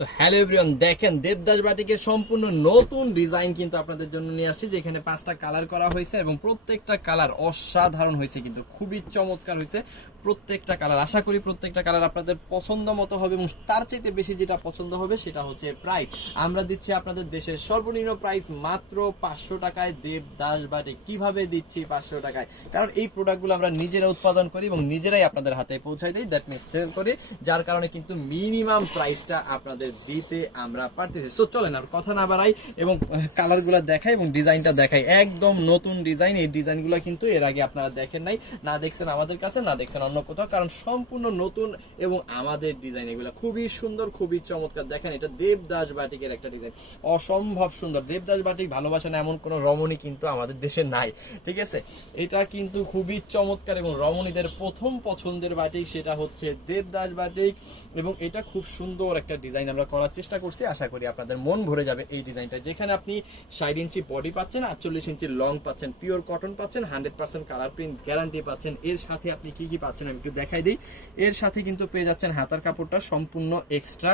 তো hello everyone, দেখেন দেবদাস বাটিকের সম্পূর্ণ নতুন ডিজাইন কিন্তু আপনাদের জন্য নিয়ে আসছি, যেখানে 5টা কালার করা হয়েছে এবং প্রত্যেকটা কালার অসাধারণ হয়েছে, কিন্তু খুবই চমৎকার হয়েছে প্রত্যেকটা কালার। আশা করি প্রত্যেকটা কালার আপনাদের পছন্দ মতো হবে এবং তার চাইতে বেশি যেটা পছন্দ হবে সেটা হচ্ছে প্রাইস। আমরা দিচ্ছি আপনাদের দেশের সর্বনিম্ন প্রাইস মাত্র 500 টাকায় দেবদাস বাটিক। কিভাবে দিচ্ছি 500 টাকায়? কারণ এই প্রোডাক্টগুলো আমরা নিজেরা উৎপাদন করি এবং নিজেরাই আপনাদের হাতে পৌঁছাই দিই, দ্যাট মিনস সেল করি, যার কারণে কিন্তু মিনিমাম প্রাইসটা আপনাদের দিতে আমরা পারতেছি। সো চলেন আর কথা না বাড়াই এবং কালারগুলো দেখাই এবং ডিজাইনটা দেখাই। একদম নতুন ডিজাইন, এই ডিজাইনগুলো কিন্তু এর আগে আপনারা দেখেন নাই, না দেখছেন আমাদের কাছে, না দেখছেন অন্য কোথাও, কারণ সম্পূর্ণ নতুন এবং আমাদের ডিজাইন এগুলো খুবই সুন্দর, খুবই চমৎকার। দেখেন এটা দেবদাস বাটিকের একটা ডিজাইন, অসম্ভব সুন্দর। দেবদাস বাটিক ভালোবাসা না এমন কোনো রমণী কিন্তু আমাদের দেশে নাই, ঠিক আছে? এটা কিন্তু খুবই চমৎকার এবং রমণীদের প্রথম পছন্দের বাটিক, সেটা হচ্ছে দেবদাস বাটিক। এবং এটা খুব সুন্দর একটা ডিজাইন আমরা করার চেষ্টা করছি, আশা করি আপনাদের মন ভরে যাবে এই ডিজাইনটা। যেখানে আপনি 60 ইঞ্চি বডি পাচ্ছেন, 48 ইঞ্চি লং পাচ্ছেন, পিওর কটন পাচ্ছেন, 100% কালার প্রিন্ট গ্যারান্টি পাচ্ছেন। এর সাথে আপনি কি কি পাচ্ছেন আমি একটু দেখাই দিই। এর সাথে কিন্তু পেয়ে যাচ্ছেন হাতার কাপড়টা সম্পূর্ণ এক্সট্রা,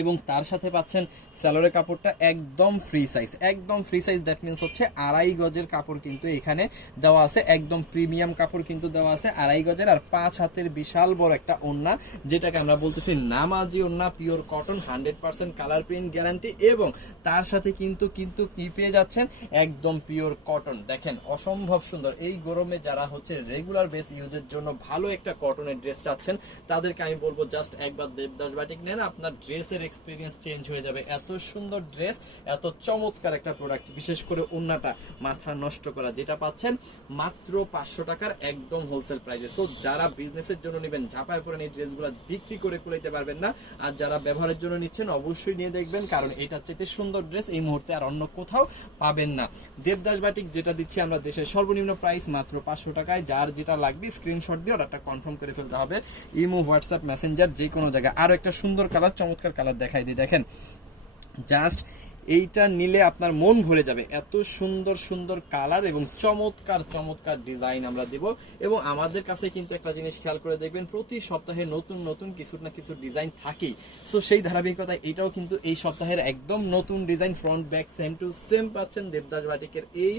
এবং তার সাথে পাচ্ছেন স্যালোরের কাপড়টা একদম ফ্রি সাইজ, একদম ফ্রি সাইজ। দ্যাট মিনস হচ্ছে 2.5 গজের কাপড় কিন্তু এখানে দেওয়া আছে, একদম প্রিমিয়াম কাপড় কিন্তু দেওয়া আছে 2.5 গজের। আর 5 হাতের বিশাল বড় একটা ওড়না, যেটাকে আমরা বলতেছি নামাজি ওড়না, pure cotton, 100% colour print guarantee. এবং তার সাথে কিন্তু কিন্তু কি পেয়ে যাচ্ছেন, একদম পিওর কটন। দেখেন অসম্ভব সুন্দর। এই গরমে যারা হচ্ছে রেগুলার বেস ইউজের জন্য ভালো একটা কটনের ড্রেস চাচ্ছেন, তাদেরকে আমি বলবো জাস্ট একবার দেবদাস বাটিক নেন, আপনার ড্রেসের এক্সপিরিয়েন্স চেঞ্জ হয়ে যাবে। এত সুন্দর ড্রেস, এত চমৎকার একটা প্রোডাক্ট, বিশেষ করে ওড়নাটা মাথা নষ্ট করা, যেটা পাচ্ছেন মাত্র 500 টাকার একদম হোলসেল প্রাইসে। তো যারা বিজনেসের জন্য নেবেন, ঝাঁপায় পড়েন এই ড্রেসগুলো বিক্রি করে কুলাইতে পারবেন না। আর যারা ব্যবহারের জন্য নিচ্ছেন অবশ্যই নিয়ে দেখবেন, কারণ এটার চাইতে সুন্দর ড্রেস এই মুহূর্তে আর অন্য কোথাও পাবেন না। দেবদাস বাটিক যেটা দিচ্ছি আমরা দেশের সর্বনিম্ন প্রাইস মাত্র 500 টাকায়। যার যেটা লাগবে স্ক্রিনশট দিয়ে অর্ডারটা কনফার্ম করে ফেলতে হবে, ইমো, হোয়াটসঅ্যাপ, মেসেঞ্জার, যে কোনো জায়গায়। আরো একটা সুন্দর কালার, চমৎকার কালার দেখাই দিই। দেখেন জাস্ট এইটা নিলে আপনার মন ভরে যাবে, এত সুন্দর সুন্দর কালার এবং চমৎকার চমৎকার ডিজাইন আমরা দেব। এবং আমাদের কাছে কিন্তু একটা জিনিস খেয়াল করে দেখবেন, প্রতি সপ্তাহে নতুন নতুন কিছু না কিছু ডিজাইন থাকেই। সো সেই ধারাবাহিকতায় এটাও কিন্তু এই সপ্তাহের একদম নতুন design, front back same to same পাচ্ছেন দেবদাস বাটিকের এই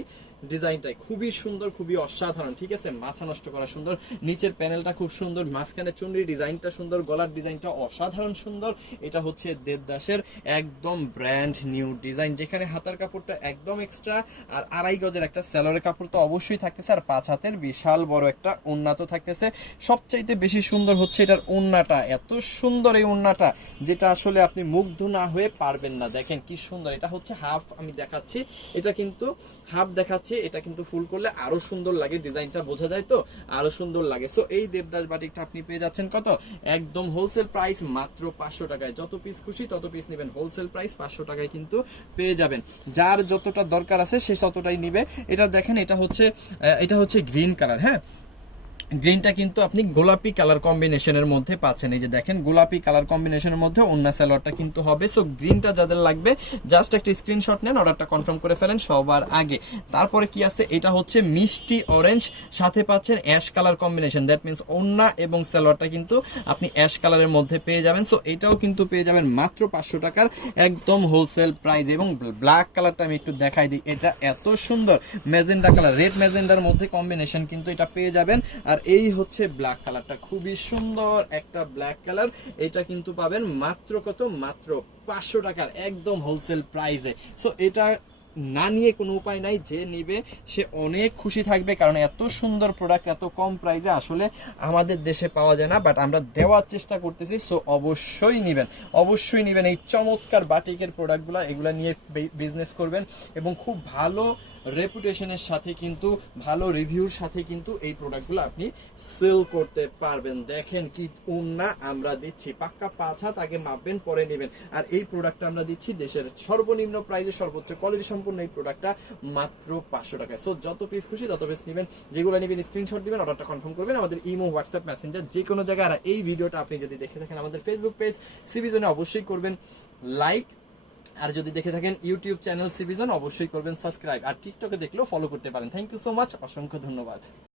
ডিজাইনটাই। খুবই সুন্দর, খুবই অসাধারণ, ঠিক আছে? মাথা নষ্ট করা সুন্দর। নিচের প্যানেলটা খুব সুন্দর, মাঝখানে চুনরি ডিজাইনটা সুন্দর, গলার ডিজাইনটা অসাধারণ সুন্দর। এটা হচ্ছে দেবদাসের একদম ব্র্যান্ড নিউ ডিজাইন, যেখানে হাতার কাপড়টা একদম এক্সট্রা, আর 2.5 গজের একটা স্যালোরের কাপড় তো অবশ্যই থাকতেছে, আর 5 হাতের বিশাল বড় একটা ওড়না তো থাকতেছে। সবচাইতে বেশি সুন্দর হচ্ছে এটার ওড়নাটা, এত সুন্দর এই ওড়নাটা, যেটা আসলে আপনি মুগ্ধ না হয়ে পারবেন না। দেখেন কি সুন্দর। এটা হচ্ছে হাফ, আমি দেখাচ্ছি, এটা কিন্তু হাফ দেখাচ্ছি, এটা কিন্তু ফুল করলে আরো সুন্দর লাগে, ডিজাইনটা বোঝা যায় তো আরো সুন্দর লাগে। সো এই দেবদাস বাটিকটা আপনি পেয়ে যাচ্ছেন কত, একদম হোলসেল প্রাইস মাত্র 500 টাকায়। যত পিস খুশি তত পিস নেবেন, হোলসেল প্রাইস 500 টাকায় কিন্তু পেয়ে যাবেন। যার যতটা দরকার আছে সে ততটাই নিবে। এটা দেখেন, এটা হচ্ছে গ্রিন কালার, হ্যাঁ, গ্রিনটা কিন্তু আপনি গোলাপি কালার কম্বিনেশনের মধ্যে পাচ্ছেন। এই যে দেখেন গোলাপি কালার কম্বিনেশনের মধ্যে ওন্না সালোয়ারটা কিন্তু হবে। সো গ্রিনটা যাদের লাগবে জাস্ট একটা স্ক্রিনশট নেন, অর্ডারটা কনফার্ম করে ফেলেন সবার আগে। তারপরে কি আছে, এটা হচ্ছে মিষ্টি অরেঞ্জ, সাথে পাচ্ছেন ash colour combination. That means ওন্না এবং সালোয়ারটা কিন্তু আপনি অ্যাশ কালারের মধ্যে পেয়ে যাবেন। সো এটাও কিন্তু পেয়ে যাবেন মাত্র 500 টাকার একদম হোলসেল প্রাইস। এবং ব্ল্যাক কালারটা আমি একটু দেখাই দিই, এটা এত সুন্দর ম্যাজেন্ডা কালার, রেড ম্যাজেন্ডার মধ্যে কম্বিনেশন কিন্তু এটা পেয়ে যাবেন। আর এই হচ্ছে ব্ল্যাক কালারটা, খুবই সুন্দর একটা ব্ল্যাক কালার। এটা কিন্তু পাবেন মাত্র কত, মাত্র 500 টাকার একদম হোলসেল প্রাইসে। সো এটা না নিয়ে কোনো উপায় নাই, যে নিবে সে অনেক খুশি থাকবে, কারণ এত সুন্দর প্রোডাক্ট এত কম প্রাইসে আসলে আমাদের দেশে পাওয়া যায় না, বাট আমরা দেওয়ার চেষ্টা করতেছি। সো অবশ্যই নেবেন, অবশ্যই নেবেন এই চমৎকার বাটিকের প্রোডাক্টগুলো, এগুলো নিয়ে বিজনেস করবেন এবং খুব ভালো রেপুটেশনের সাথে কিন্তু, ভালো রিভিউর সাথে কিন্তু এই প্রোডাক্টগুলো আপনি সেল করতে পারবেন। দেখেন কি ওন্না আমরা দিচ্ছি, পাক্কা 5 হাত, আগে মাপবেন পরে নেবেন। আর এই প্রোডাক্টটা আমরা দিচ্ছি দেশের সর্বনিম্ন প্রাইসে, সর্বোচ্চ কোয়ালিটি সম্পূর্ণ এই প্রোডাক্টটা মাত্র 500 টাকায়। সো যত পিস খুশি তত পিস নেবেন, যেগুলো নেবেন স্ক্রিনশট দিবেন, অর্ডারটা কনফার্ম করবেন আমাদের ইমো, হোয়াটসঅ্যাপ, মেসেঞ্জার, যে কোনো জায়গায়। আর এই ভিডিওটা আপনি যদি দেখে থাকেন আমাদের ফেসবুক পেজ সিবি জোনে, অবশ্যই করবেন লাইক। আর যদি দেখে থাকেন ইউটিউব চ্যানেল সিবি জোন, অবশ্যই করবেন সাবস্ক্রাইব। আর টিকটকে দেখলেও ফলো করতে পারেন। থ্যাংক ইউ সো মাচ, অসংখ্য ধন্যবাদ।